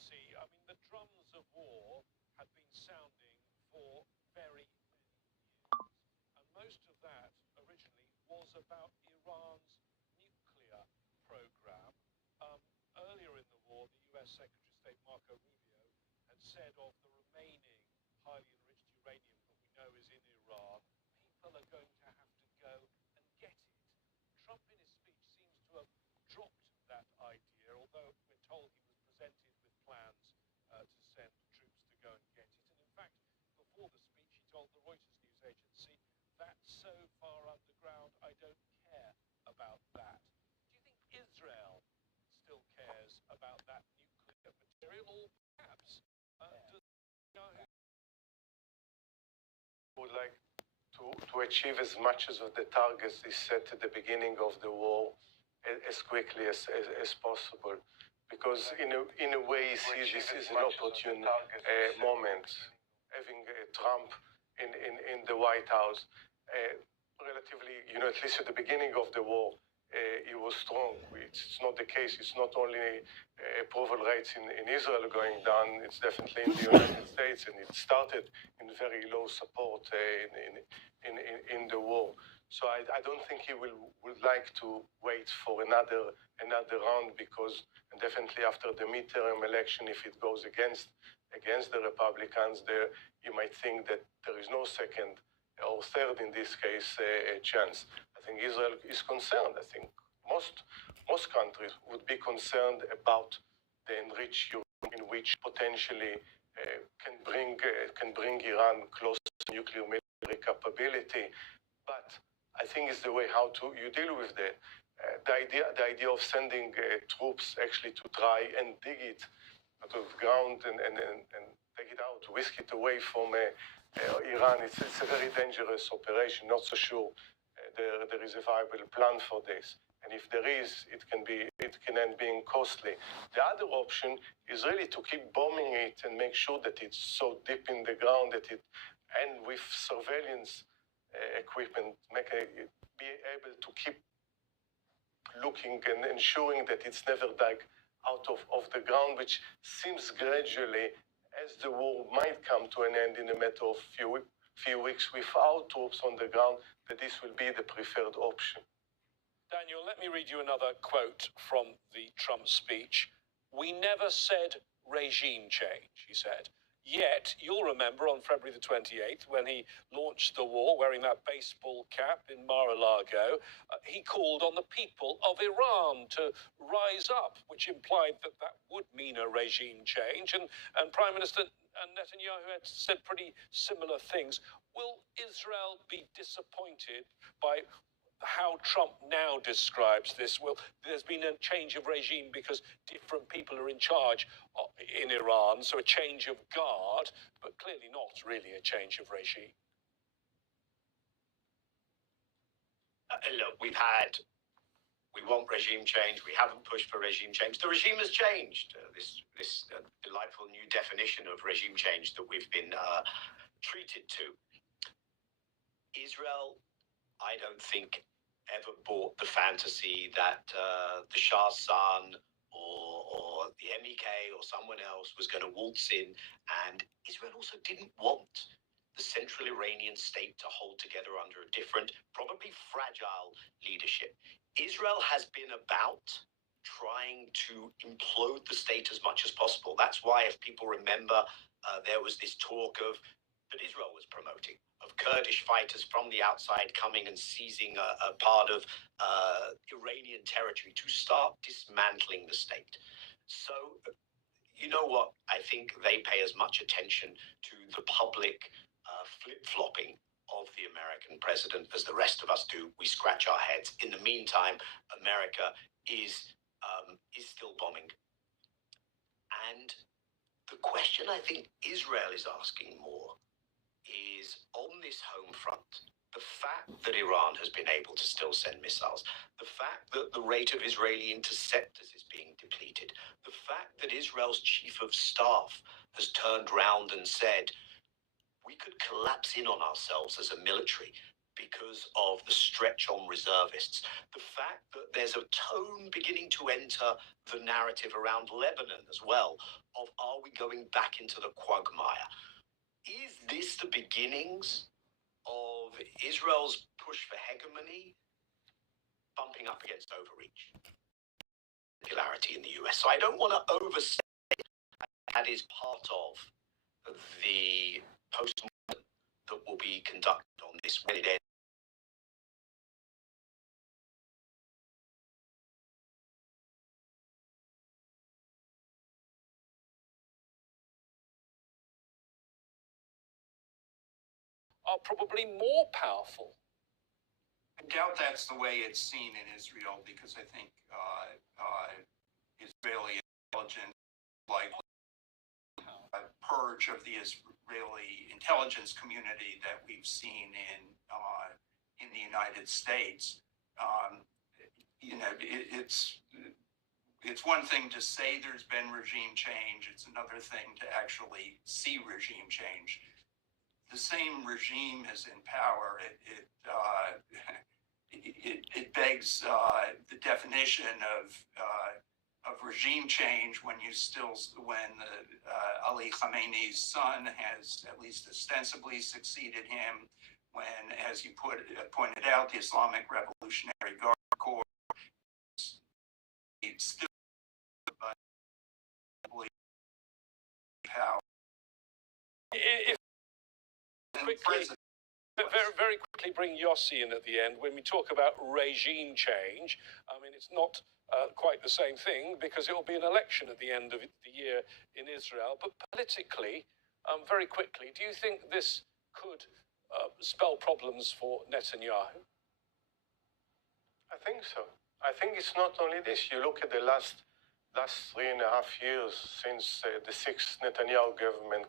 see, I mean, the drums of war had been sounding for very many years. And most of that originally was about Iran's nuclear program. Earlier in the war, the US Secretary of State Marco Rubio had said of the remaining highly enriched uranium that we know is in Iran, people are going to have to go and get it. Trump in his speech seems to have dropped that idea, although we're told he was presented with plans to send troops to go and get it. And in fact, before the speech, he told the Reuters news agency, "That's so far underground, I don't care about that." Do you think Israel still cares about that nuclear material, or perhaps does would like to achieve as much as of the targets they set at the beginning of the war as quickly as possible? Because in a way, he sees this as an opportune moment, having Trump in the White House. Relatively, at least at the beginning of the war, he was strong. It's not the case. It's not only approval rates in Israel going down, it's definitely in the United States, and it started in very low support in the war. So I don't think he would like to wait for another round, because, and definitely after the midterm election, if it goes against the Republicans, there you might think that there is no second or third, in this case, a chance. I think Israel is concerned. I think most countries would be concerned about the enriched uranium, in which potentially can bring Iran close to nuclear military capability. But I think it's the way how you deal with that. The idea of sending troops actually to try and dig it out of the ground and take it out, whisk it away from Iran, it's a very dangerous operation. Not so sure there is a viable plan for this. And if there is, it can end being costly. The other option is really to keep bombing it and make sure that it's so deep in the ground that it, and with surveillance equipment, be able to keep looking and ensuring that it's never dug out of the ground, which seems gradually, as the war might come to an end in a matter of few weeks without troops on the ground, that this will be the preferred option. Daniel, let me read you another quote from the Trump speech. "We never said regime change," he said. Yet, you'll remember on February the 28th, when he launched the war wearing that baseball cap in Mar-a-Lago, he called on the people of Iran to rise up, which implied that would mean a regime change. And Prime Minister Netanyahu had said pretty similar things. Will Israel be disappointed by how Trump now describes this? Well, there's been a change of regime because different people are in charge in Iran, so a change of guard, but clearly not really a change of regime. Look, we want regime change. We haven't pushed for regime change. The regime has changed. This delightful new definition of regime change that we've been treated to. Israel, I don't think, ever bought the fantasy that the Shah's son or the MEK or someone else was going to waltz in. And Israel also didn't want the central Iranian state to hold together under a different, probably fragile leadership. Israel has been about trying to implode the state as much as possible. That's why, if people remember, there was this talk that Israel was promoting, of Kurdish fighters from the outside coming and seizing a part of Iranian territory to start dismantling the state. So, you know what? I think they pay as much attention to the public flip-flopping of the American president as the rest of us do. We scratch our heads. In the meantime, America is still bombing. And the question I think Israel is asking more is, on this home front, the fact that Iran has been able to still send missiles, the fact that the rate of Israeli interceptors is being depleted, the fact that Israel's chief of staff has turned round and said, we could collapse in on ourselves as a military because of the stretch on reservists. The fact that there's a tone beginning to enter the narrative around Lebanon as well, of are we going back into the quagmire? Is this the beginnings of Israel's push for hegemony bumping up against overreach? Popularity in the US. So I don't want to overstate that is part of the postmortem that will be conducted on this when it ends. Are probably more powerful. I doubt that's the way it's seen in Israel, because I think Israeli intelligence, like a purge of the Israeli intelligence community that we've seen in the United States. It's one thing to say there's been regime change. It's another thing to actually see regime change. The same regime is in power. It begs the definition of regime change when Ali Khamenei's son has at least ostensibly succeeded him, when, as you pointed out, the Islamic Revolutionary Guard Corps is still power. Very quickly bring Yossi in at the end. When we talk about regime change, I mean, it's not quite the same thing, because it will be an election at the end of the year in Israel. But politically, very quickly, do you think this could spell problems for Netanyahu? I think so. I think it's not only this. You look at the last 3.5 years since the sixth Netanyahu government